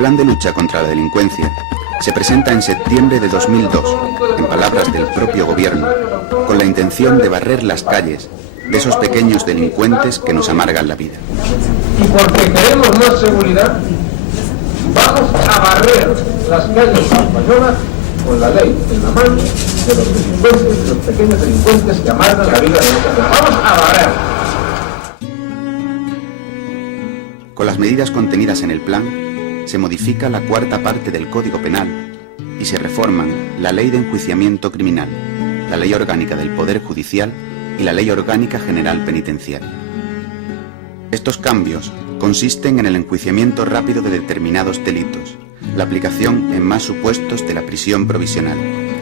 Plan de Lucha contra la Delincuencia se presenta en septiembre de 2002, en palabras del propio gobierno, con la intención de barrer las calles de esos pequeños delincuentes que nos amargan la vida. Y porque queremos más seguridad, vamos a barrer las calles españolas con la ley en la mano de los delincuentes, de los pequeños delincuentes que amargan la vida de nuestra gente. ¡Vamos a barrer! Con las medidas contenidas en el plan, se modifica la cuarta parte del Código Penal y se reforman la Ley de Enjuiciamiento Criminal, la Ley Orgánica del Poder Judicial y la Ley Orgánica General Penitenciaria. Estos cambios consisten en el enjuiciamiento rápido de determinados delitos, la aplicación en más supuestos de la prisión provisional,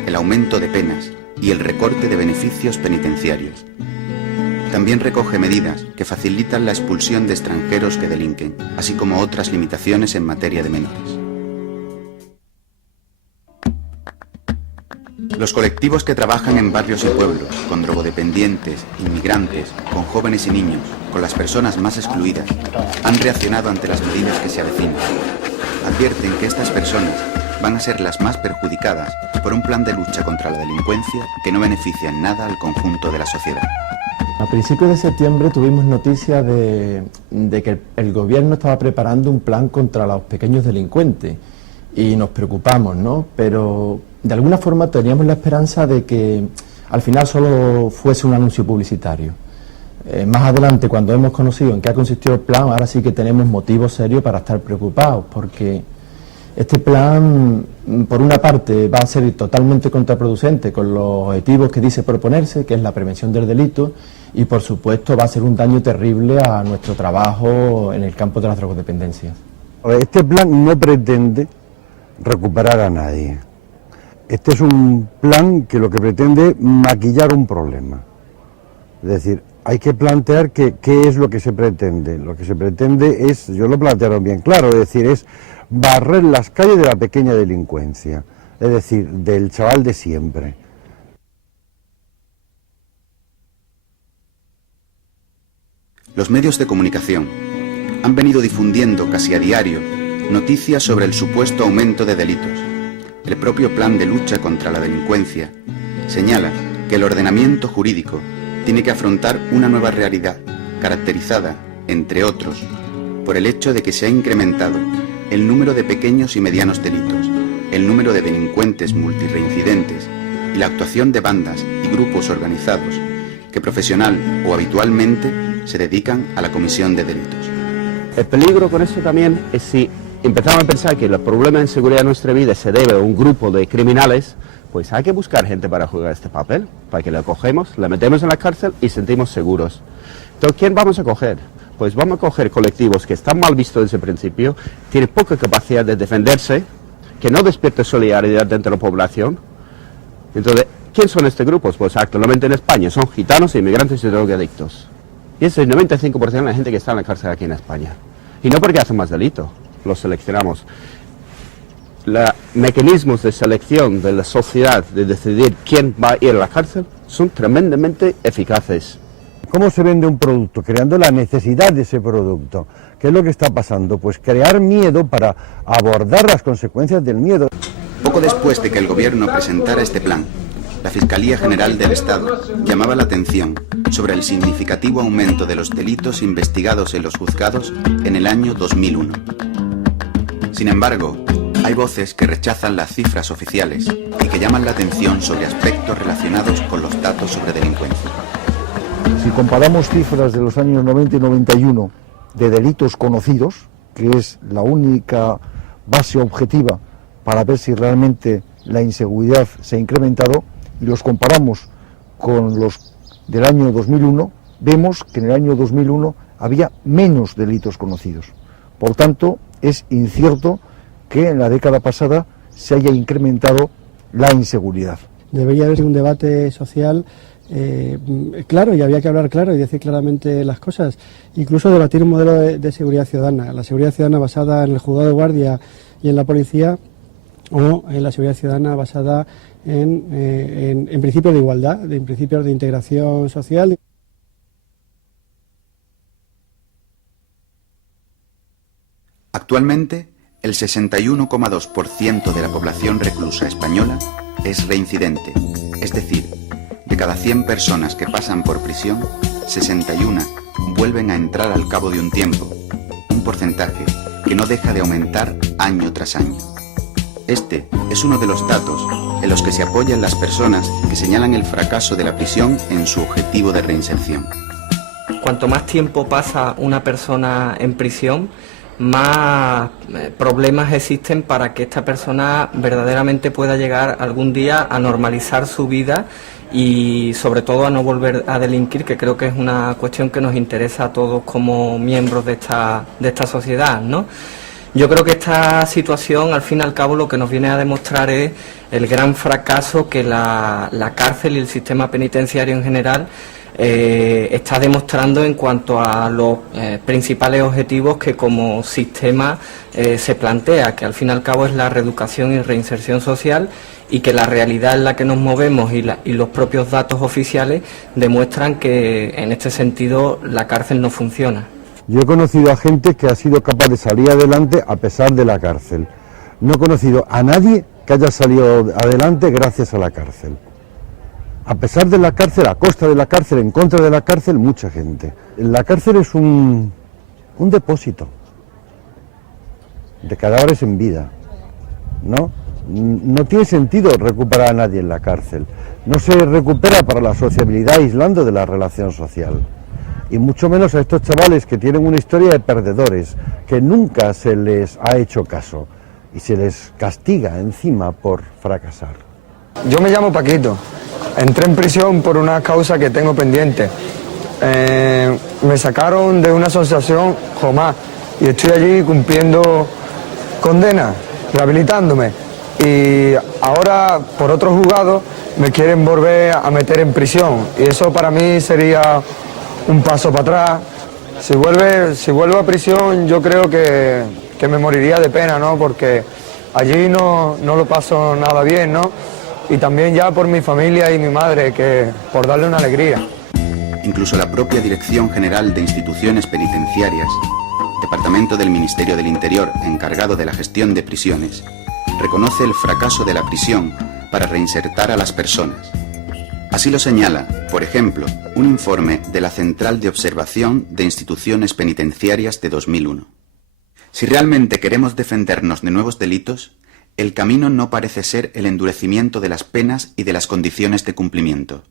el aumento de penas y el recorte de beneficios penitenciarios. También recoge medidas que facilitan la expulsión de extranjeros que delinquen, así como otras limitaciones en materia de menores. Los colectivos que trabajan en barrios y pueblos, con drogodependientes, inmigrantes, con jóvenes y niños, con las personas más excluidas, han reaccionado ante las medidas que se avecinan. Advierten que estas personas van a ser las más perjudicadas por un plan de lucha contra la delincuencia que no beneficia en nada al conjunto de la sociedad. A principios de septiembre tuvimos noticia de que el gobierno estaba preparando un plan contra los pequeños delincuentes y nos preocupamos, ¿no? Pero de alguna forma teníamos la esperanza de que al final solo fuese un anuncio publicitario. Más adelante, cuando hemos conocido en qué ha consistido el plan, ahora sí que tenemos motivos serios para estar preocupados, porque este plan, por una parte, va a ser totalmente contraproducente con los objetivos que dice proponerse, que es la prevención del delito, y por supuesto va a ser un daño terrible a nuestro trabajo en el campo de las drogodependencias. Este plan no pretende recuperar a nadie. Este es un plan que lo que pretende es maquillar un problema. Es decir, hay que plantear qué es lo que se pretende. Lo que se pretende es, yo lo plantearon bien claro, es decir, es barrer las calles de la pequeña delincuencia, es decir, del chaval de siempre. Los medios de comunicación han venido difundiendo casi a diario noticias sobre el supuesto aumento de delitos. El propio Plan de Lucha contra la Delincuencia señala que el ordenamiento jurídico tiene que afrontar una nueva realidad, caracterizada, entre otros, por el hecho de que se ha incrementado el número de pequeños y medianos delitos, el número de delincuentes multireincidentes y la actuación de bandas y grupos organizados que profesional o habitualmente se dedican a la comisión de delitos. El peligro con esto también es si empezamos a pensar que el problema de inseguridad de nuestra vida se debe a un grupo de criminales, pues hay que buscar gente para jugar este papel, para que la cogemos, la metemos en la cárcel y sentimos seguros. Entonces, ¿quién vamos a coger? Pues vamos a coger colectivos que están mal vistos desde el principio, tienen poca capacidad de defenderse, que no despierta solidaridad dentro de la población. Entonces, ¿quién son estos grupos? Pues actualmente en España son gitanos, inmigrantes y drogadictos. Y ese es el 95% de la gente que está en la cárcel aquí en España. Y no porque hacen más delito, los seleccionamos. Los mecanismos de selección de la sociedad, de decidir quién va a ir a la cárcel, son tremendamente eficaces. ¿Cómo se vende un producto? Creando la necesidad de ese producto. ¿Qué es lo que está pasando? Pues crear miedo para abordar las consecuencias del miedo. Poco después de que el gobierno presentara este plan, la Fiscalía General del Estado llamaba la atención sobre el significativo aumento de los delitos investigados en los juzgados en el año 2001. Sin embargo, hay voces que rechazan las cifras oficiales y que llaman la atención sobre aspectos relacionados con los datos sobre delincuencia. Si comparamos cifras de los años 90 y 91 de delitos conocidos, que es la única base objetiva para ver si realmente la inseguridad se ha incrementado, y los comparamos con los del año 2001, vemos que en el año 2001 había menos delitos conocidos. Por tanto, es incierto que en la década pasada se haya incrementado la inseguridad. Debería haber un debate social claro, y había que hablar claro y decir claramente las cosas. Incluso debatir un modelo de seguridad ciudadana. La seguridad ciudadana basada en el juzgado de guardia y en la policía, o en la seguridad ciudadana basada en principios de igualdad, en principios de integración social. Actualmente, El 61,2% de la población reclusa española es reincidente, es decir, de cada 100 personas que pasan por prisión, 61 vuelven a entrar al cabo de un tiempo, un porcentaje que no deja de aumentar año tras año. Este es uno de los datos en los que se apoyan las personas que señalan el fracaso de la prisión en su objetivo de reinserción. Cuanto más tiempo pasa una persona en prisión, más problemas existen para que esta persona verdaderamente pueda llegar algún día a normalizar su vida y sobre todo a no volver a delinquir, que creo que es una cuestión que nos interesa a todos como miembros de esta sociedad, ¿no? Yo creo que esta situación, al fin y al cabo, lo que nos viene a demostrar es el gran fracaso que la cárcel y el sistema penitenciario en general está demostrando en cuanto a los principales objetivos que como sistema se plantea, que al fin y al cabo es la reeducación y reinserción social, y que la realidad en la que nos movemos y los propios datos oficiales demuestran que en este sentido la cárcel no funciona. Yo he conocido a gente que ha sido capaz de salir adelante a pesar de la cárcel. No he conocido a nadie que haya salido adelante gracias a la cárcel. A pesar de la cárcel, a costa de la cárcel, en contra de la cárcel, mucha gente. La cárcel es un depósito de cadáveres en vida, ¿no? No tiene sentido recuperar a nadie en la cárcel. No se recupera para la sociabilidad aislando de la relación social. Y mucho menos a estos chavales que tienen una historia de perdedores, que nunca se les ha hecho caso y se les castiga encima por fracasar. Yo me llamo Paquito, entré en prisión por una causa que tengo pendiente. Me sacaron de una asociación Jomás y estoy allí cumpliendo condena, rehabilitándome. Y ahora por otro juzgado me quieren volver a meter en prisión y eso para mí sería un paso para atrás. Si vuelvo a prisión yo creo que me moriría de pena, ¿no? Porque allí no lo paso nada bien, ¿no? Y también ya por mi familia y mi madre, que por darle una alegría. Incluso la propia Dirección General de Instituciones Penitenciarias, Departamento del Ministerio del Interior encargado de la gestión de prisiones, reconoce el fracaso de la prisión para reinsertar a las personas. Así lo señala, por ejemplo, un informe de la Central de Observación de Instituciones Penitenciarias de 2001. Si realmente queremos defendernos de nuevos delitos, el camino no parece ser el endurecimiento de las penas y de las condiciones de cumplimiento.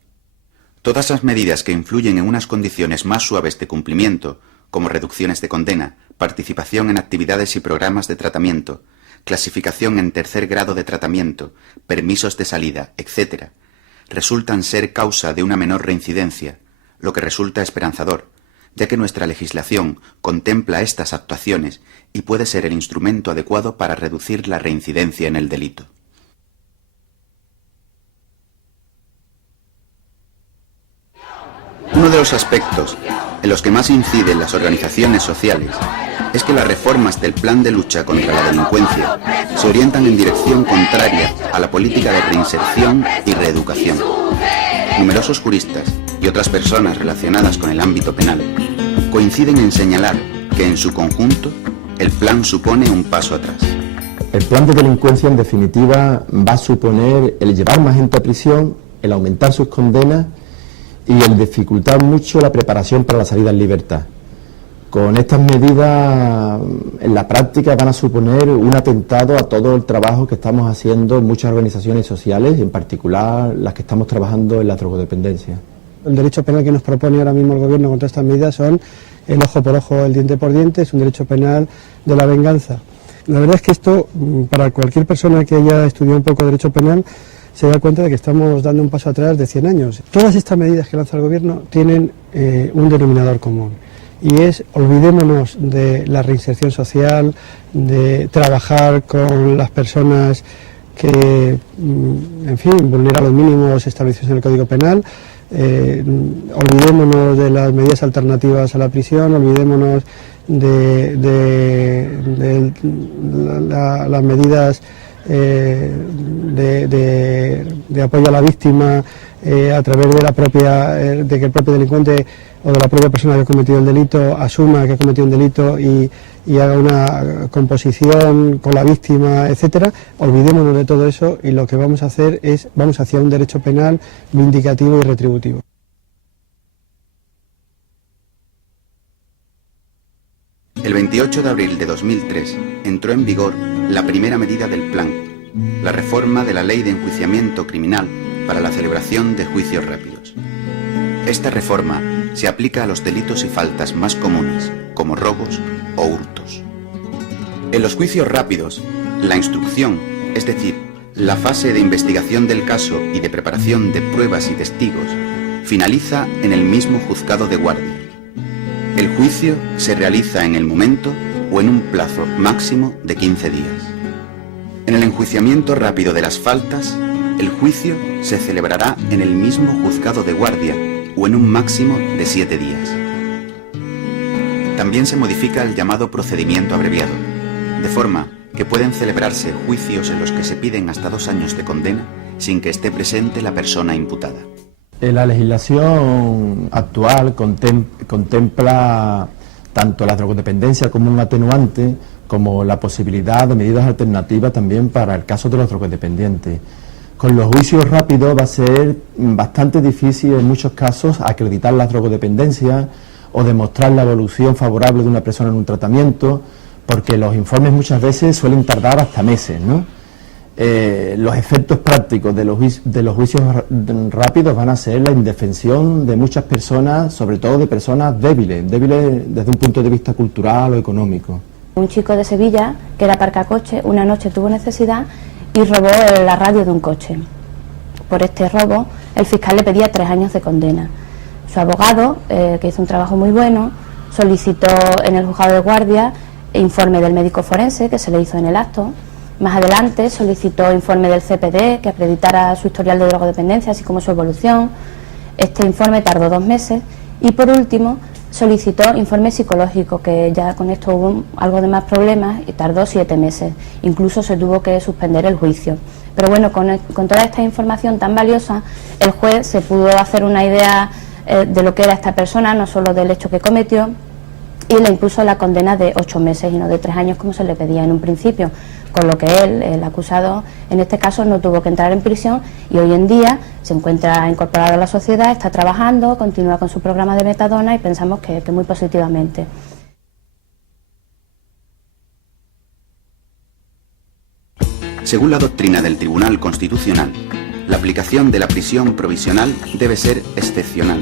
Todas las medidas que influyen en unas condiciones más suaves de cumplimiento, como reducciones de condena, participación en actividades y programas de tratamiento, clasificación en tercer grado de tratamiento, permisos de salida, etc., resultan ser causa de una menor reincidencia, lo que resulta esperanzador, ya que nuestra legislación contempla estas actuaciones y puede ser el instrumento adecuado para reducir la reincidencia en el delito. Uno de los aspectos en los que más inciden las organizaciones sociales es que las reformas del Plan de Lucha contra la Delincuencia se orientan en dirección contraria a la política de reinserción y reeducación. Numerosos juristas y otras personas relacionadas con el ámbito penal coinciden en señalar que en su conjunto el plan supone un paso atrás. El plan de delincuencia, en definitiva, va a suponer el llevar más gente a prisión, el aumentar sus condenas y el dificultar mucho la preparación para la salida en libertad. Con estas medidas, en la práctica, van a suponer un atentado a todo el trabajo que estamos haciendo muchas organizaciones sociales, y en particular las que estamos trabajando en la drogodependencia. El derecho penal que nos propone ahora mismo el Gobierno contra estas medidas son el ojo por ojo, el diente por diente, es un derecho penal de la venganza. La verdad es que esto, para cualquier persona que haya estudiado un poco derecho penal, se da cuenta de que estamos dando un paso atrás de 100 años. Todas estas medidas que lanza el Gobierno tienen un denominador común, y es olvidémonos de la reinserción social, de trabajar con las personas que, en fin, vulneran los mínimos establecidos en el Código Penal, olvidémonos de las medidas alternativas a la prisión, olvidémonos de las medidas de apoyo a la víctima a través de la propia, de que el propio delincuente o de la propia persona que ha cometido el delito asuma que ha cometido un delito y haga una composición con la víctima, etcétera. Olvidémonos de todo eso y lo que vamos a hacer es, vamos hacia un derecho penal vindicativo y retributivo. El 28 de abril de 2003 entró en vigor la primera medida del plan, la reforma de la Ley de Enjuiciamiento Criminal para la celebración de juicios rápidos. Esta reforma se aplica a los delitos y faltas más comunes, como robos o hurtos. En los juicios rápidos, la instrucción, es decir, la fase de investigación del caso y de preparación de pruebas y testigos, finaliza en el mismo juzgado de guardia. El juicio se realiza en el momento o en un plazo máximo de 15 días. En el enjuiciamiento rápido de las faltas, el juicio se celebrará en el mismo juzgado de guardia o en un máximo de 7 días. También se modifica el llamado procedimiento abreviado, de forma que pueden celebrarse juicios en los que se piden hasta 2 años de condena sin que esté presente la persona imputada. La legislación actual contempla tanto la drogodependencia como un atenuante, como la posibilidad de medidas alternativas también para el caso de los drogodependientes. Con los juicios rápidos va a ser bastante difícil en muchos casos acreditar la drogodependencia o demostrar la evolución favorable de una persona en un tratamiento, porque los informes muchas veces suelen tardar hasta meses, ¿no? Los efectos prácticos de los juicios rápidos van a ser la indefensión de muchas personas, sobre todo de personas débiles desde un punto de vista cultural o económico. Un chico de Sevilla, que era aparcacoche, una noche tuvo necesidad y robó la radio de un coche. Por este robo, el fiscal le pedía 3 años de condena. Su abogado, que hizo un trabajo muy bueno, solicitó en el juzgado de guardia informe del médico forense, que se le hizo en el acto. Más adelante solicitó informe del CPD que acreditara su historial de drogodependencia, así como su evolución. Este informe tardó 2 meses y por último solicitó informe psicológico, que ya con esto hubo algo de más problemas y tardó 7 meses. Incluso se tuvo que suspender el juicio. Pero bueno, con toda esta información tan valiosa, el juez se pudo hacer una idea de lo que era esta persona, no solo del hecho que cometió, y le impuso la condena de 8 meses y no de 3 años como se le pedía en un principio, con lo que él, el acusado en este caso, no tuvo que entrar en prisión y hoy en día se encuentra incorporado a la sociedad, está trabajando, continúa con su programa de metadona y pensamos que muy positivamente. Según la doctrina del Tribunal Constitucional, la aplicación de la prisión provisional debe ser excepcional,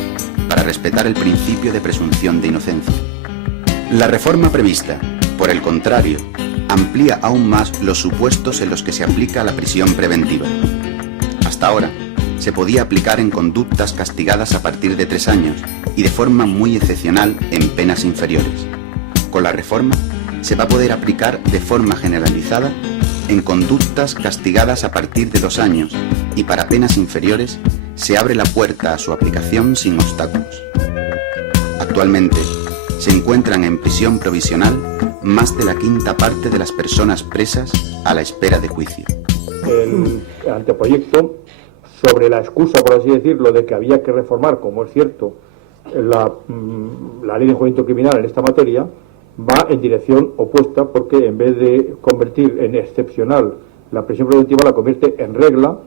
para respetar el principio de presunción de inocencia. La reforma prevista, por el contrario, amplía aún más los supuestos en los que se aplica la prisión preventiva. Hasta ahora, se podía aplicar en conductas castigadas a partir de 3 años y de forma muy excepcional en penas inferiores. Con la reforma, se va a poder aplicar de forma generalizada en conductas castigadas a partir de 2 años y para penas inferiores se abre la puerta a su aplicación sin obstáculos. Actualmente, se encuentran en prisión provisional más de la 1/5 parte de las personas presas a la espera de juicio. El anteproyecto, sobre la excusa, por así decirlo, de que había que reformar, como es cierto, la ley de enjuiciamiento criminal en esta materia, va en dirección opuesta, porque en vez de convertir en excepcional la prisión preventiva, la convierte en regla.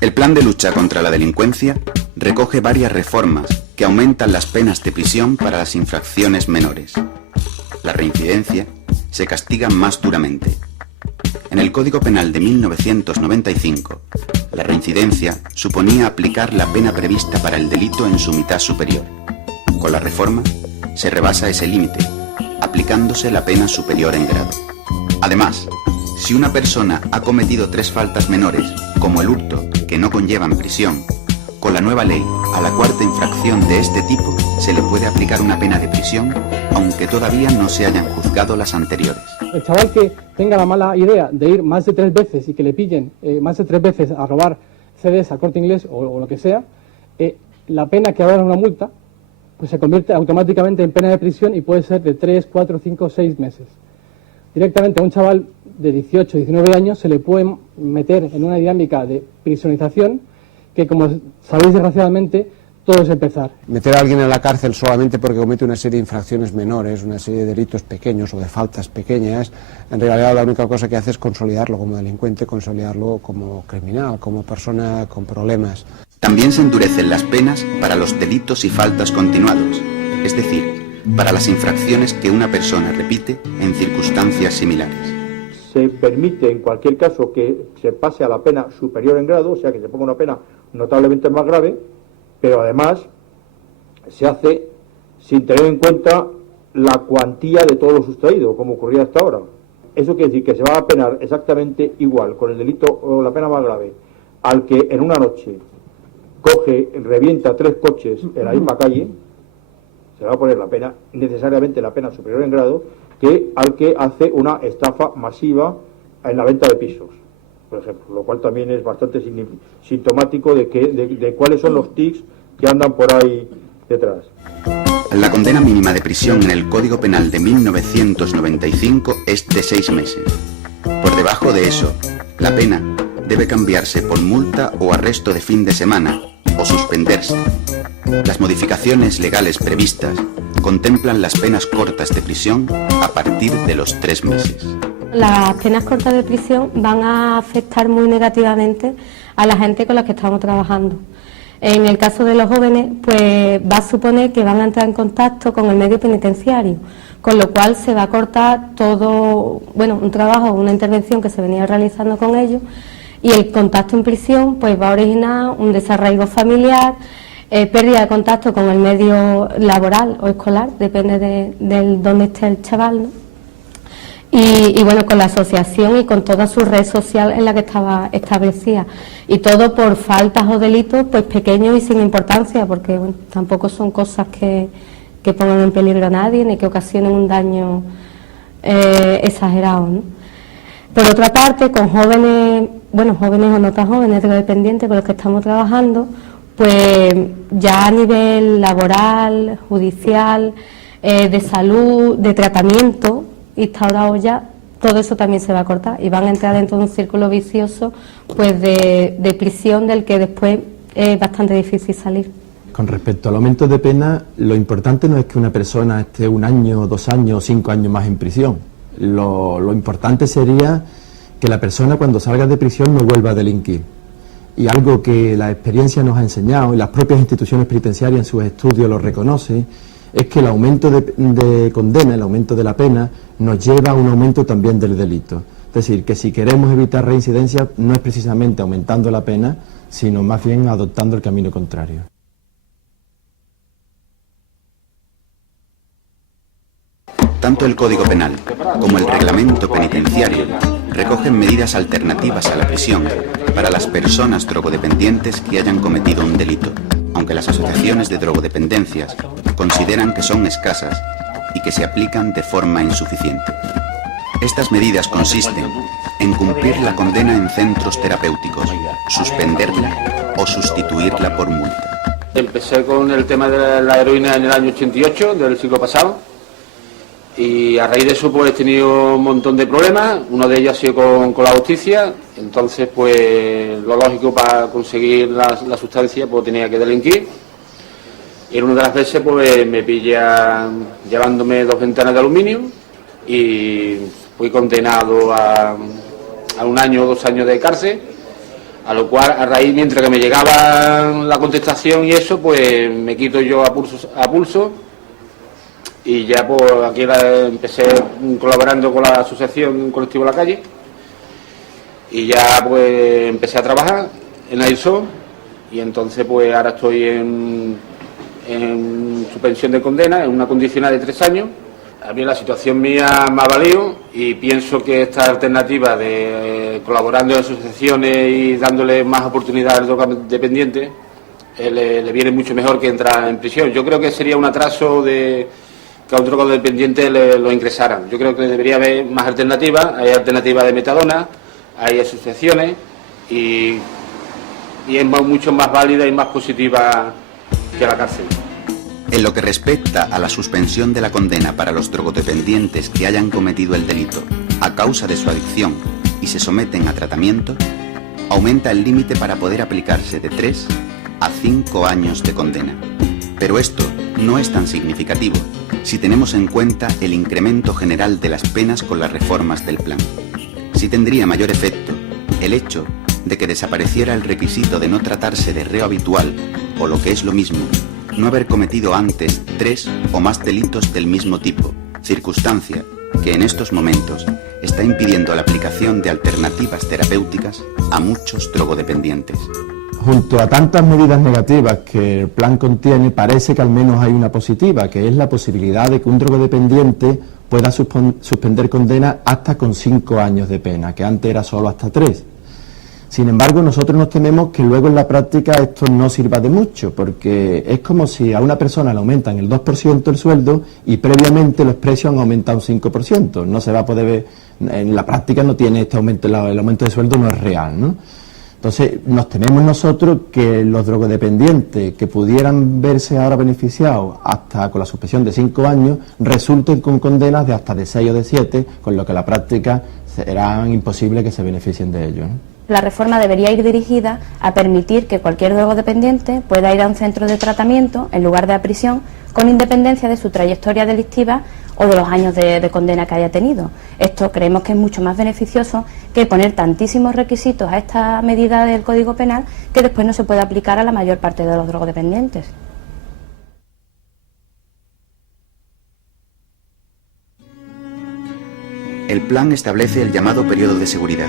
El plan de lucha contra la delincuencia recoge varias reformas que aumentan las penas de prisión para las infracciones menores. La reincidencia se castiga más duramente. En el Código Penal de 1995, la reincidencia suponía aplicar la pena prevista para el delito en su mitad superior. Con la reforma, se rebasa ese límite, aplicándose la pena superior en grado. Además, si una persona ha cometido 3 faltas menores, como el hurto, que no conllevan prisión, con la nueva ley, a la 4ª infracción de este tipo se le puede aplicar una pena de prisión, aunque todavía no se hayan juzgado las anteriores. El chaval que tenga la mala idea de ir más de 3 veces y que le pillen más de 3 veces a robar CDs al Corte Inglés o lo que sea, la pena que ahora es una multa pues se convierte automáticamente en pena de prisión y puede ser de 3, 4, 5, 6 meses. Directamente a un chaval de 18, 19 años se le puede meter en una dinámica de prisionización que, como sabéis desgraciadamente, todo es empezar. Meter a alguien en la cárcel solamente porque comete una serie de infracciones menores, una serie de delitos pequeños o de faltas pequeñas, en realidad la única cosa que hace es consolidarlo como delincuente, consolidarlo como criminal, como persona con problemas. También se endurecen las penas para los delitos y faltas continuados, es decir, para las infracciones que una persona repite en circunstancias similares. Se permite en cualquier caso que se pase a la pena superior en grado, o sea que se ponga una pena notablemente más grave, pero además se hace sin tener en cuenta la cuantía de todo lo sustraído, como ocurría hasta ahora. Eso quiere decir que se va a penar exactamente igual con el delito o la pena más grave al que en una noche revienta 3 coches en la misma calle, se va a poner la pena, necesariamente la pena superior en grado, que al que hace una estafa masiva en la venta de pisos, por ejemplo, lo cual también es bastante sintomático de cuáles son los tics que andan por ahí detrás. La condena mínima de prisión en el Código Penal de 1995 es de 6 meses. Por debajo de eso, la pena debe cambiarse por multa o arresto de fin de semana, o suspenderse. Las modificaciones legales previstas contemplan las penas cortas de prisión a partir de los 3 meses. Las penas cortas de prisión van a afectar muy negativamente a la gente con la que estamos trabajando. En el caso de los jóvenes, pues va a suponer que van a entrar en contacto con el medio penitenciario, con lo cual se va a cortar todo, un trabajo, una intervención que se venía realizando con ellos, y el contacto en prisión pues va a originar un desarraigo familiar, pérdida de contacto con el medio laboral o escolar, depende de dónde esté el chaval, ¿no? Y con la asociación y con toda su red social en la que estaba establecida, y todo por faltas o delitos pues pequeños y sin importancia, porque tampoco son cosas que pongan en peligro a nadie ni que ocasionen un daño exagerado, ¿no? Por otra parte, con jóvenes, jóvenes o no tan jóvenes, drogodependientes con los que estamos trabajando, pues ya a nivel laboral, judicial, de salud, de tratamiento instaurado ya, todo eso también se va a cortar y van a entrar dentro de un círculo vicioso pues de prisión del que después es bastante difícil salir. Con respecto al aumento de pena, lo importante no es que una persona esté 1 año, 2 años, 5 años más en prisión. Lo importante sería que la persona cuando salga de prisión no vuelva a delinquir. Y algo que la experiencia nos ha enseñado, y las propias instituciones penitenciarias en sus estudios lo reconocen, es que el aumento de condena, el aumento de la pena, nos lleva a un aumento también del delito. Es decir, que si queremos evitar reincidencia, no es precisamente aumentando la pena, sino más bien adoptando el camino contrario. Tanto el Código Penal como el Reglamento Penitenciario recogen medidas alternativas a la prisión para las personas drogodependientes que hayan cometido un delito, aunque las asociaciones de drogodependencias consideran que son escasas y que se aplican de forma insuficiente. Estas medidas consisten en cumplir la condena en centros terapéuticos, suspenderla o sustituirla por multa. Empecé con el tema de la heroína en el año 88 del siglo pasado. Y a raíz de eso pues he tenido un montón de problemas, uno de ellos ha sido con la justicia, entonces pues lo lógico para conseguir la sustancia pues tenía que delinquir. Y en una de las veces pues me pillan llevándome 2 ventanas de aluminio y fui condenado a 1 año o 2 años de cárcel, a lo cual a raíz, mientras que me llegaba la contestación y eso, pues me quito yo a pulso. Y ya pues aquí empecé colaborando con la asociación Colectivo La Calle y ya pues empecé a trabajar en AISO y entonces pues ahora estoy en suspensión de condena, en una condicional de 3 años. A mí la situación mía me ha valido y pienso que esta alternativa de colaborando en asociaciones y dándole más oportunidades al drogodependiente le viene mucho mejor que entrar en prisión. Yo creo que sería un atraso que a un drogodependiente lo ingresaran. Yo creo que debería haber más alternativas. Hay alternativas de metadona, hay asociaciones y es mucho más válida y más positiva que la cárcel. En lo que respecta a la suspensión de la condena para los drogodependientes que hayan cometido el delito a causa de su adicción y se someten a tratamiento, aumenta el límite para poder aplicarse de 3 a 5 años de condena. Pero esto no es tan significativo si tenemos en cuenta el incremento general de las penas con las reformas del plan. Sí tendría mayor efecto el hecho de que desapareciera el requisito de no tratarse de reo habitual o, lo que es lo mismo, no haber cometido antes 3 o más delitos del mismo tipo, circunstancia que en estos momentos está impidiendo la aplicación de alternativas terapéuticas a muchos drogodependientes. Junto a tantas medidas negativas que el plan contiene, parece que al menos hay una positiva, que es la posibilidad de que un drogodependiente pueda suspender condena hasta con 5 años de pena, que antes era solo hasta 3. Sin embargo, nosotros nos tememos que luego en la práctica esto no sirva de mucho, porque es como si a una persona le aumentan el 2% el sueldo y previamente los precios han aumentado un 5%. No se va a poder ver, en la práctica no tiene este aumento, el aumento de sueldo no es real, ¿no? Entonces, nos tememos nosotros que los drogodependientes que pudieran verse ahora beneficiados hasta con la suspensión de 5 años resulten con condenas de hasta de 6 o de 7, con lo que en la práctica será imposible que se beneficien de ello, ¿no? La reforma debería ir dirigida a permitir que cualquier drogodependiente pueda ir a un centro de tratamiento en lugar de a prisión, con independencia de su trayectoria delictiva o de los años de condena que haya tenido. Esto creemos que es mucho más beneficioso que poner tantísimos requisitos a esta medida del Código Penal que después no se puede aplicar a la mayor parte de los drogodependientes. El plan establece el llamado periodo de seguridad.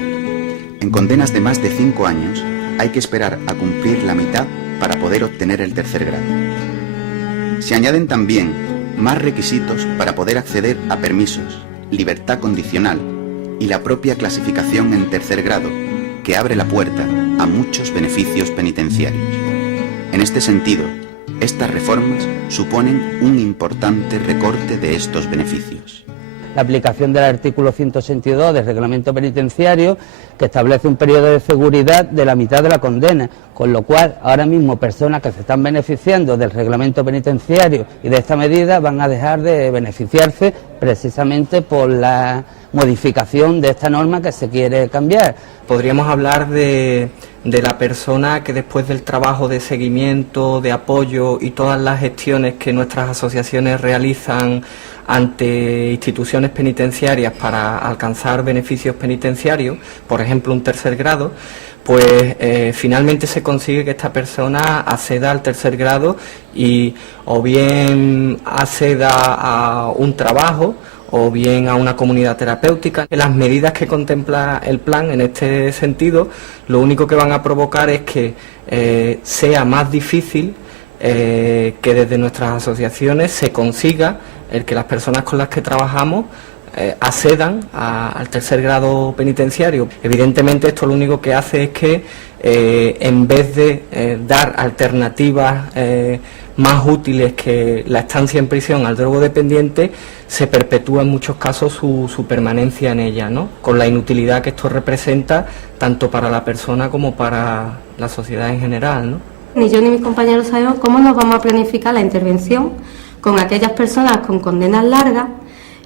En condenas de más de 5 años hay que esperar a cumplir la mitad para poder obtener el tercer grado. Se añaden también más requisitos para poder acceder a permisos, libertad condicional y la propia clasificación en tercer grado, que abre la puerta a muchos beneficios penitenciarios. En este sentido, estas reformas suponen un importante recorte de estos beneficios. La aplicación del artículo 162 del reglamento penitenciario, que establece un periodo de seguridad de la mitad de la condena, con lo cual ahora mismo personas que se están beneficiando del reglamento penitenciario y de esta medida van a dejar de beneficiarse precisamente por la modificación de esta norma que se quiere cambiar. Podríamos hablar de la persona que después del trabajo de seguimiento, de apoyo y todas las gestiones que nuestras asociaciones realizan ante instituciones penitenciarias para alcanzar beneficios penitenciarios, por ejemplo un tercer grado, pues finalmente se consigue que esta persona acceda al tercer grado y o bien acceda a un trabajo o bien a una comunidad terapéutica. Las medidas que contempla el plan en este sentido, lo único que van a provocar es que sea más difícil que desde nuestras asociaciones se consiga el que las personas con las que trabajamos accedan al tercer grado penitenciario. Evidentemente esto lo único que hace es que en vez de dar alternativas más útiles que la estancia en prisión al drogodependiente, se perpetúa en muchos casos su permanencia en ella, ¿no? Con la inutilidad que esto representa tanto para la persona como para la sociedad en general, ¿no? Ni yo ni mis compañeros sabemos cómo nos vamos a planificar la intervención con aquellas personas con condenas largas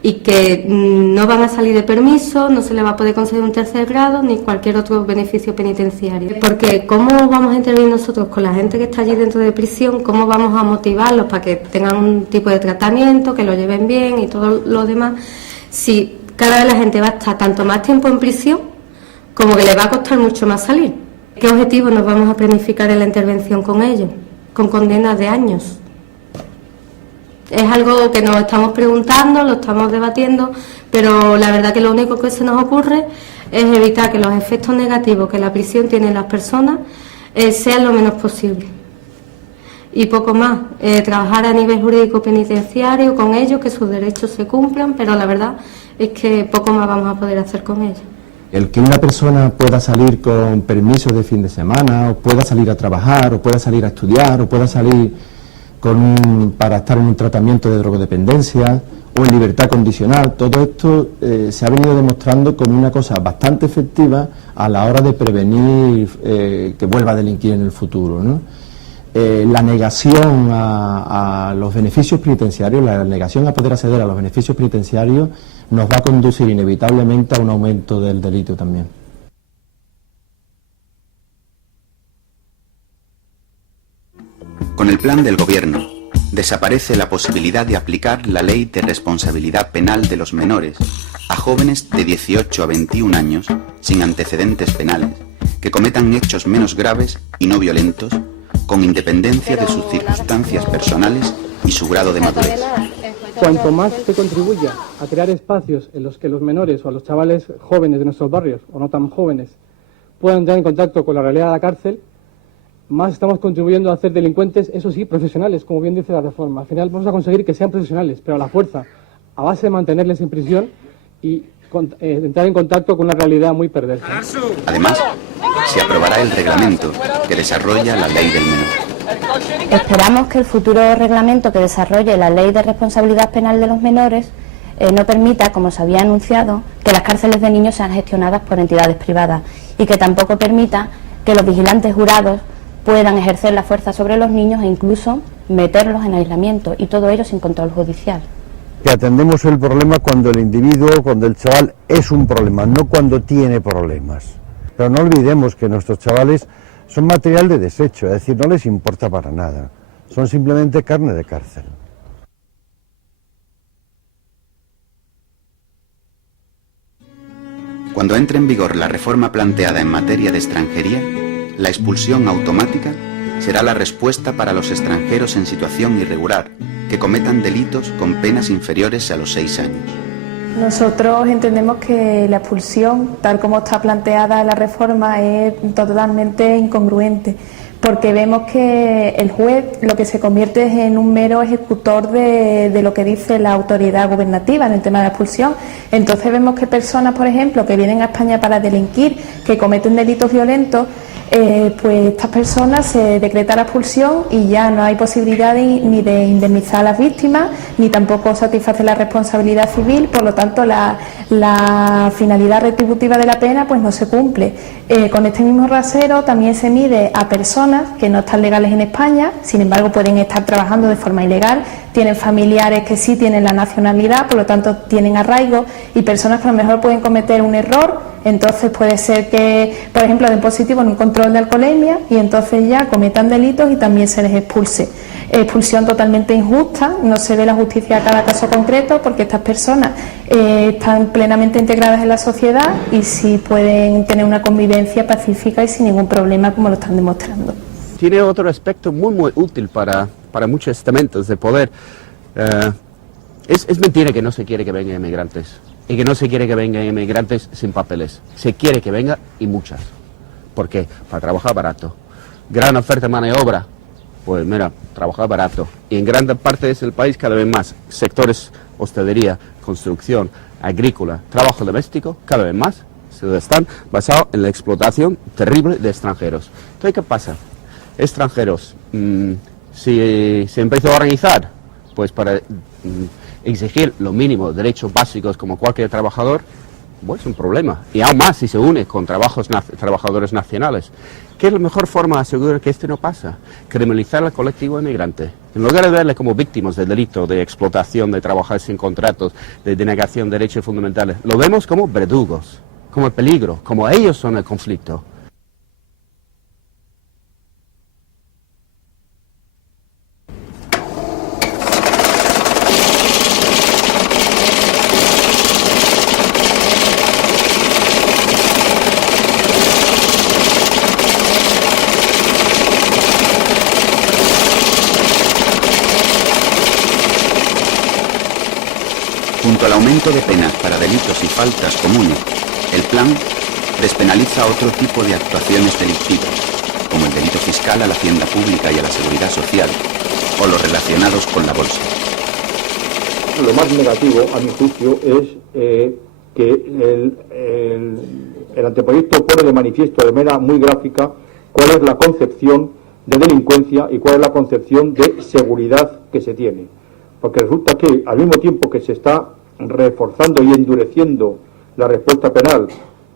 y que no van a salir de permiso, no se les va a poder conseguir un tercer grado ni cualquier otro beneficio penitenciario. Porque ¿cómo vamos a intervenir nosotros con la gente que está allí dentro de prisión? ¿Cómo vamos a motivarlos para que tengan un tipo de tratamiento, que lo lleven bien y todo lo demás? Si cada vez la gente va a estar tanto más tiempo en prisión como que le va a costar mucho más salir. ¿Qué objetivos nos vamos a planificar en la intervención con ellos? Con condenas de años. Es algo que nos estamos preguntando, lo estamos debatiendo, pero la verdad que lo único que se nos ocurre es evitar que los efectos negativos que la prisión tiene en las personas sean lo menos posible. Y poco más, trabajar a nivel jurídico penitenciario con ellos, que sus derechos se cumplan, pero la verdad es que poco más vamos a poder hacer con ellos. El que una persona pueda salir con permiso de fin de semana, o pueda salir a trabajar, o pueda salir a estudiar, o pueda salir para estar en un tratamiento de drogodependencia o en libertad condicional, todo esto se ha venido demostrando como una cosa bastante efectiva a la hora de prevenir que vuelva a delinquir en el futuro, ¿no? la negación a los beneficios penitenciarios, la negación a poder acceder a los beneficios penitenciarios nos va a conducir inevitablemente a un aumento del delito también. Con el plan del Gobierno, desaparece la posibilidad de aplicar la Ley de Responsabilidad Penal de los Menores a jóvenes de 18 a 21 años sin antecedentes penales que cometan hechos menos graves y no violentos, con independencia de sus circunstancias personales y su grado de madurez. Cuanto más se contribuya a crear espacios en los que los menores o los chavales jóvenes de nuestros barrios, o no tan jóvenes, puedan entrar en contacto con la realidad de la cárcel, más estamos contribuyendo a hacer delincuentes, eso sí, profesionales, como bien dice la reforma. Al final vamos a conseguir que sean profesionales, pero a la fuerza, a base de mantenerles en prisión y entrar en contacto con una realidad muy perversa. Además, se aprobará el reglamento que desarrolla la ley del menor. Esperamos que el futuro reglamento que desarrolle la Ley de Responsabilidad Penal de los Menores no permita, como se había anunciado, que las cárceles de niños sean gestionadas por entidades privadas y que tampoco permita que los vigilantes jurados puedan ejercer la fuerza sobre los niños e incluso meterlos en aislamiento, y todo ello sin control judicial. Que atendemos el problema cuando el individuo, cuando el chaval es un problema, no cuando tiene problemas. Pero no olvidemos que nuestros chavales son material de desecho, es decir, no les importa para nada, son simplemente carne de cárcel. Cuando entre en vigor la reforma planteada en materia de extranjería, la expulsión automática será la respuesta para los extranjeros en situación irregular que cometan delitos con penas inferiores a los 6 años. Nosotros entendemos que la expulsión, tal como está planteada en la reforma, es totalmente incongruente, porque vemos que el juez lo que se convierte es en un mero ejecutor de lo que dice la autoridad gubernativa en el tema de la expulsión. Entonces vemos que personas, por ejemplo, que vienen a España para delinquir, que cometen delitos violentos, pues estas personas se decreta la expulsión y ya no hay posibilidad ni de indemnizar a las víctimas, ni tampoco satisface la responsabilidad civil, por lo tanto la finalidad retributiva de la pena pues no se cumple. Con este mismo rasero también se mide a personas que no están legales en España, sin embargo pueden estar trabajando de forma ilegal, tienen familiares que sí tienen la nacionalidad, por lo tanto tienen arraigo, y personas que a lo mejor pueden cometer un error. Entonces puede ser que, por ejemplo, den positivo en un control de alcoholemia y entonces ya cometan delitos y también se les expulse. Expulsión totalmente injusta, no se ve la justicia a cada caso concreto, porque estas personas están plenamente integradas en la sociedad y sí pueden tener una convivencia pacífica y sin ningún problema, como lo están demostrando. Tiene otro aspecto muy útil para muchos estamentos de poder. Es mentira que no se quiere que vengan inmigrantes. Y que no se quiere que vengan inmigrantes sin papeles. Se quiere que vengan, y muchas. ¿Por qué? Para trabajar barato. Gran oferta de mano de obra. Pues mira, trabajar barato. Y en grandes partes del país cada vez más. Sectores hostelería, construcción, agrícola, trabajo doméstico, cada vez más se están basados en la explotación terrible de extranjeros. Entonces, ¿qué pasa? Extranjeros, si se empieza a organizar, pues para exigir lo mínimo, derechos básicos como cualquier trabajador, pues es un problema. Y aún más si se une con trabajadores nacionales. ¿Qué es la mejor forma de asegurar que esto no pasa? Criminalizar al colectivo inmigrante. En lugar de verles como víctimas del delito de explotación, de trabajar sin contratos, de denegación de derechos fundamentales, lo vemos como verdugos, como el peligro, como ellos son el conflicto. Junto al aumento de penas para delitos y faltas comunes, el plan despenaliza otro tipo de actuaciones delictivas, como el delito fiscal a la hacienda pública y a la seguridad social, o los relacionados con la bolsa. Lo más negativo, a mi juicio, es que el anteproyecto pone de manifiesto de manera muy gráfica cuál es la concepción de delincuencia y cuál es la concepción de seguridad que se tiene. Porque resulta que al mismo tiempo que se está reforzando y endureciendo la respuesta penal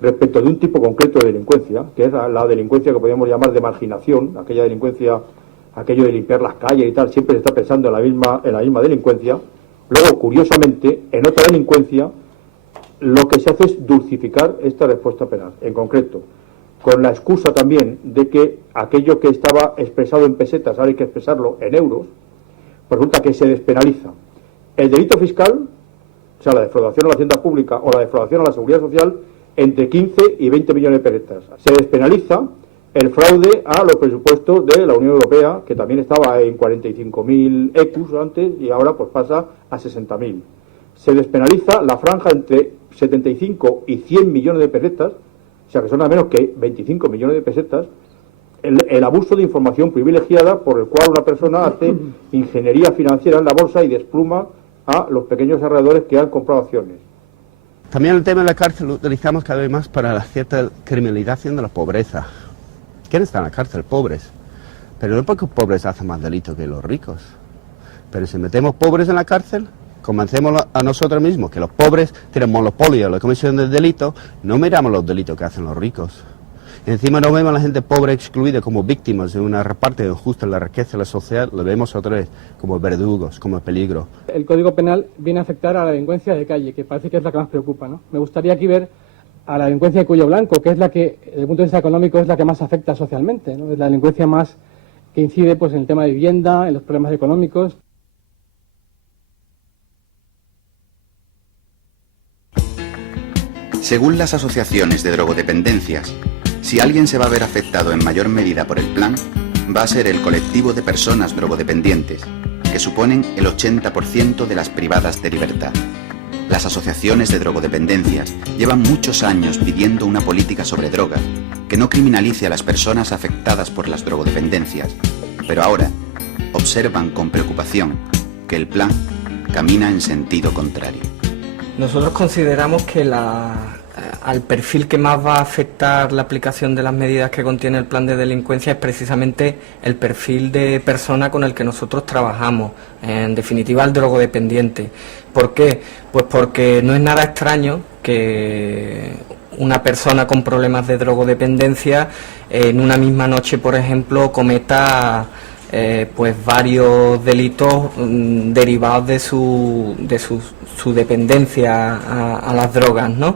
respecto de un tipo concreto de delincuencia, que es la delincuencia que podríamos llamar de marginación, aquella aquello de limpiar las calles y tal, siempre se está pensando en la misma delincuencia. Luego, curiosamente, en otra delincuencia, lo que se hace es dulcificar esta respuesta penal, en concreto, con la excusa también de que aquello que estaba expresado en pesetas, ahora hay que expresarlo en euros, pues resulta que se despenaliza. El delito fiscal, o sea, la defraudación a la hacienda pública o la defraudación a la seguridad social, entre 15 y 20 millones de pesetas. Se despenaliza el fraude a los presupuestos de la Unión Europea, que también estaba en 45.000 ECUs antes y ahora pues pasa a 60.000. Se despenaliza la franja entre 75 y 100 millones de pesetas, o sea que son a menos que 25 millones de pesetas, el abuso de información privilegiada por el cual una persona hace ingeniería financiera en la bolsa y despluma a los pequeños ahorradores que han comprado acciones. También el tema de la cárcel lo utilizamos cada vez más para la cierta criminalización de la pobreza. ¿Quiénes están en la cárcel? Pobres. Pero no porque los pobres hacen más delitos que los ricos. Pero si metemos pobres en la cárcel, convencemos a nosotros mismos que los pobres tienen monopolio en la comisión de delitos, no miramos los delitos que hacen los ricos. Y encima no vemos a la gente pobre excluida como víctimas de una reparte injusta de la riqueza de la sociedad, lo vemos otra vez como verdugos, como peligro. El Código Penal viene a afectar a la delincuencia de calle, que parece que es la que más preocupa, ¿no? Me gustaría aquí ver a la delincuencia de cuello blanco, que es la que, desde el punto de vista económico, es la que más afecta socialmente, ¿no? Es la delincuencia más que incide pues, en el tema de vivienda, en los problemas económicos. Según las asociaciones de drogodependencias, si alguien se va a ver afectado en mayor medida por el plan, va a ser el colectivo de personas drogodependientes, que suponen el 80% de las privadas de libertad. Las asociaciones de drogodependencias llevan muchos años pidiendo una política sobre drogas que no criminalice a las personas afectadas por las drogodependencias, pero ahora observan con preocupación que el plan camina en sentido contrario. Nosotros consideramos que al perfil que más va a afectar la aplicación de las medidas que contiene el plan de delincuencia es precisamente el perfil de persona con el que nosotros trabajamos, en definitiva el drogodependiente. ¿Por qué? Pues porque no es nada extraño que una persona con problemas de drogodependencia en una misma noche, por ejemplo, cometa pues varios delitos derivados de su dependencia a las drogas, ¿no?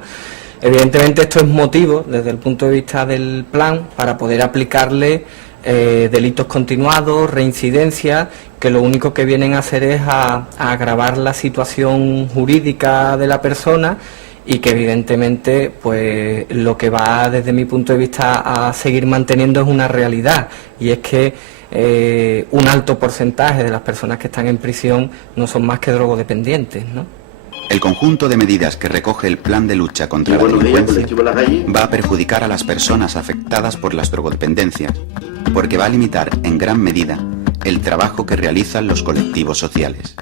Evidentemente esto es motivo, desde el punto de vista del plan, para poder aplicarle delitos continuados, reincidencias, que lo único que vienen a hacer es a agravar la situación jurídica de la persona y que evidentemente pues lo que va desde mi punto de vista a seguir manteniendo es una realidad, y es que un alto porcentaje de las personas que están en prisión no son más que drogodependientes, ¿no? El conjunto de medidas que recoge el plan de lucha contra la delincuencia va a perjudicar a las personas afectadas por las drogodependencias, porque va a limitar en gran medida el trabajo que realizan los colectivos sociales.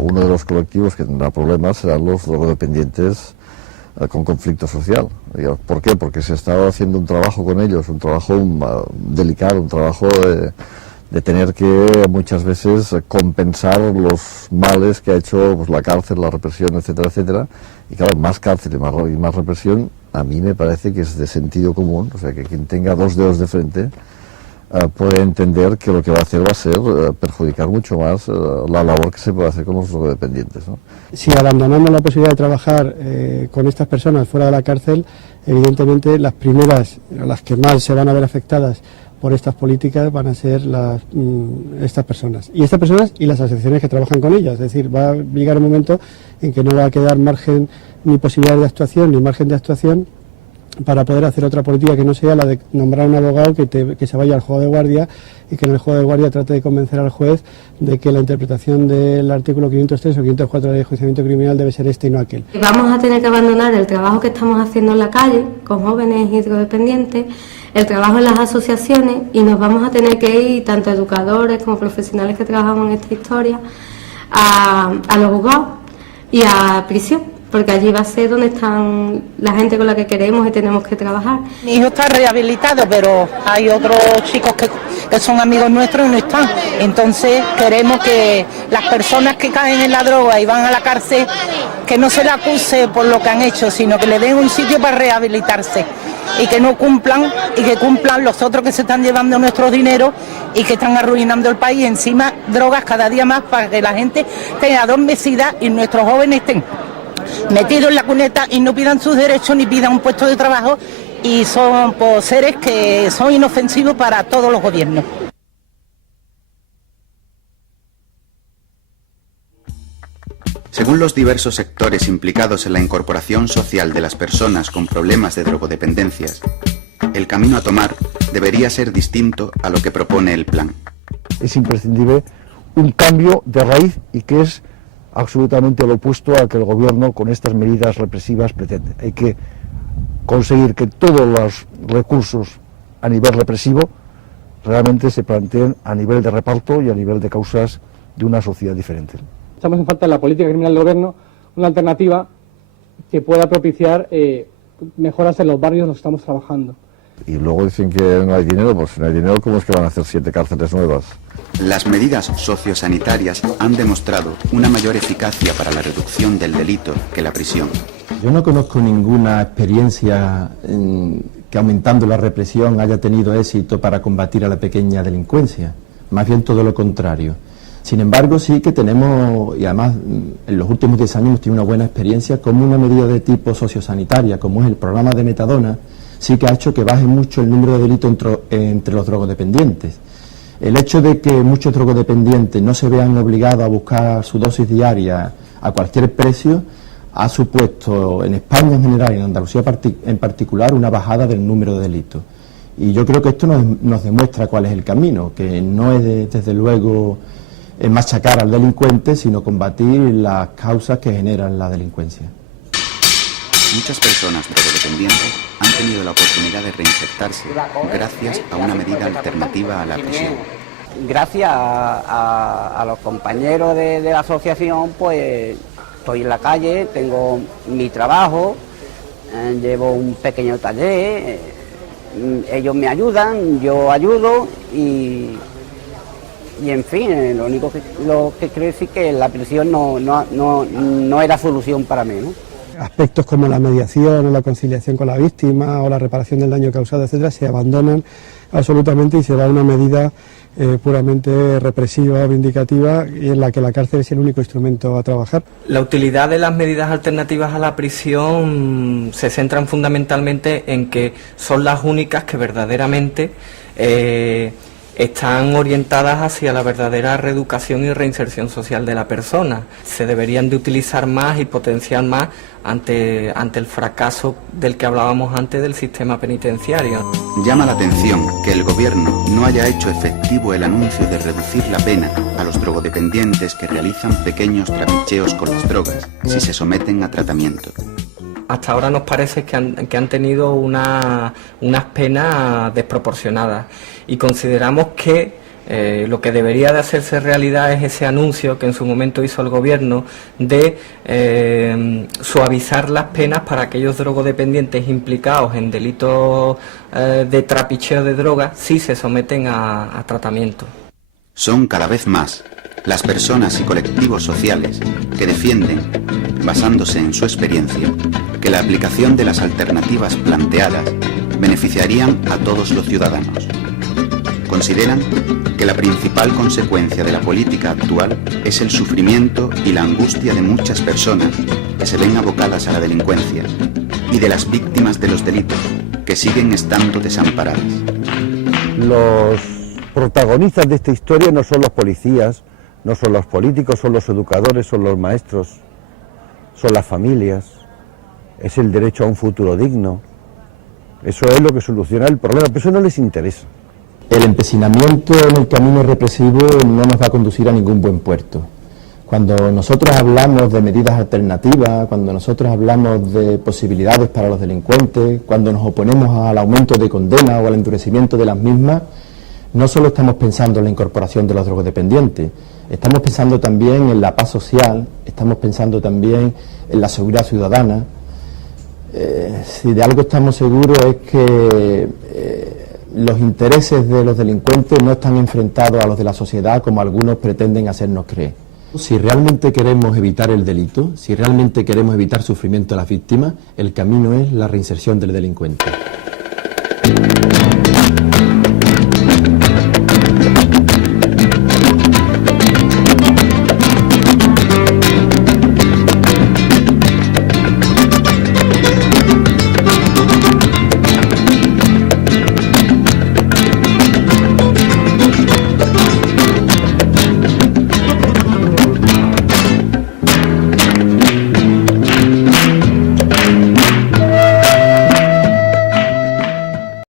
Uno de los colectivos que tendrá problemas serán los drogodependientes con conflicto social. ¿Por qué? Porque se está haciendo un trabajo con ellos, un trabajo delicado, un trabajo de tener que muchas veces compensar los males que ha hecho pues, la cárcel, la represión, etcétera, etcétera. Y claro, más cárcel y más represión, a mí me parece que es de sentido común, o sea, que quien tenga dos dedos de frente puede entender que lo que va a hacer va a ser perjudicar mucho más la labor que se puede hacer con los drogodependientes, ¿no? Si abandonamos la posibilidad de trabajar con estas personas fuera de la cárcel, evidentemente las primeras, las que más se van a ver afectadas por estas políticas van a ser estas personas y las asociaciones que trabajan con ellas. Es decir, va a llegar un momento en que no va a quedar margen ni posibilidad de actuación ni margen de actuación para poder hacer otra política que no sea la de nombrar un abogado que se vaya al juego de guardia y que en el juego de guardia trate de convencer al juez de que la interpretación del artículo 503 o 504 de la Ley de Enjuiciamiento Criminal debe ser este y no aquel. Vamos a tener que abandonar el trabajo que estamos haciendo en la calle con jóvenes y drogodependientes, el trabajo en las asociaciones, y nos vamos a tener que ir, tanto educadores como profesionales que trabajamos en esta historia, a los juzgados y a prisión, porque allí va a ser donde están la gente con la que queremos y tenemos que trabajar. Mi hijo está rehabilitado, pero hay otros chicos que son amigos nuestros y no están. Entonces queremos que las personas que caen en la droga y van a la cárcel que no se le acuse por lo que han hecho, sino que le den un sitio para rehabilitarse y que no cumplan, y que cumplan los otros que se están llevando nuestro dinero y que están arruinando el país. Encima drogas cada día más para que la gente tenga adormecida y nuestros jóvenes estén metidos en la cuneta y no pidan sus derechos ni pidan un puesto de trabajo, y son pues, seres que son inofensivos para todos los gobiernos. Según los diversos sectores implicados en la incorporación social de las personas con problemas de drogodependencias, el camino a tomar debería ser distinto a lo que propone el plan. Es imprescindible un cambio de raíz y que es absolutamente lo opuesto a que el gobierno con estas medidas represivas pretende. Hay que conseguir que todos los recursos a nivel represivo realmente se planteen a nivel de reparto y a nivel de causas de una sociedad diferente. Echamos en falta en la política criminal del gobierno una alternativa que pueda propiciar mejoras en los barrios en los que estamos trabajando. Y luego dicen que no hay dinero, pues si no hay dinero, ¿cómo es que van a hacer 7 cárceles nuevas? Las medidas sociosanitarias han demostrado una mayor eficacia para la reducción del delito que la prisión. Yo no conozco ninguna experiencia que aumentando la represión haya tenido éxito para combatir a la pequeña delincuencia, más bien todo lo contrario. Sin embargo, sí que tenemos, y además en los últimos 10 años hemos tenido una buena experiencia, como una medida de tipo sociosanitaria, como es el programa de metadona, sí que ha hecho que baje mucho el número de delitos entre los drogodependientes. El hecho de que muchos drogodependientes no se vean obligados a buscar su dosis diaria a cualquier precio ha supuesto en España en general y en Andalucía en particular una bajada del número de delitos. Y yo creo que esto nos demuestra cuál es el camino, que no es desde luego machacar al delincuente, sino combatir las causas que generan la delincuencia. Muchas personas drogodependientes han tenido la oportunidad de reinsertarse gracias a una medida alternativa a la prisión. Gracias a los compañeros de la asociación, pues estoy en la calle, tengo mi trabajo, llevo un pequeño taller, ellos me ayudan, yo ayudo y en fin, lo único que quiero decir que la prisión no era solución para mí, ¿no? Aspectos como la mediación o la conciliación con la víctima o la reparación del daño causado, etcétera, se abandonan absolutamente y se da una medida puramente represiva, vindicativa, y en la que la cárcel es el único instrumento a trabajar. La utilidad de las medidas alternativas a la prisión se centran fundamentalmente en que son las únicas que verdaderamente están orientadas hacia la verdadera reeducación y reinserción social de la persona. Se deberían de utilizar más y potenciar más ante el fracaso del que hablábamos antes del sistema penitenciario. Llama la atención que el gobierno no haya hecho efectivo el anuncio de reducir la pena a los drogodependientes que realizan pequeños trapicheos con las drogas si se someten a tratamiento. Hasta ahora nos parece que han tenido unas penas desproporcionadas y consideramos que lo que debería de hacerse realidad es ese anuncio que en su momento hizo el gobierno de suavizar las penas para aquellos drogodependientes implicados en delitos de trapicheo de drogas si se someten a tratamiento. Son cada vez más las personas y colectivos sociales que defienden, basándose en su experiencia, que la aplicación de las alternativas planteadas beneficiarían a todos los ciudadanos. Consideran que la principal consecuencia de la política actual es el sufrimiento y la angustia de muchas personas que se ven abocadas a la delincuencia y de las víctimas de los delitos que siguen estando desamparadas. Los protagonistas de esta historia no son los policías, no son los políticos, son los educadores, son los maestros, son las familias, es el derecho a un futuro digno. Eso es lo que soluciona el problema, pero eso no les interesa. El empecinamiento en el camino represivo no nos va a conducir a ningún buen puerto. Cuando nosotros hablamos de medidas alternativas, cuando nosotros hablamos de posibilidades para los delincuentes, cuando nos oponemos al aumento de condenas o al endurecimiento de las mismas, no solo estamos pensando en la incorporación de los drogodependientes, estamos pensando también en la paz social, estamos pensando también en la seguridad ciudadana. Si de algo estamos seguros es que los intereses de los delincuentes no están enfrentados a los de la sociedad como algunos pretenden hacernos creer. Si realmente queremos evitar el delito, si realmente queremos evitar sufrimiento de las víctimas, el camino es la reinserción del delincuente.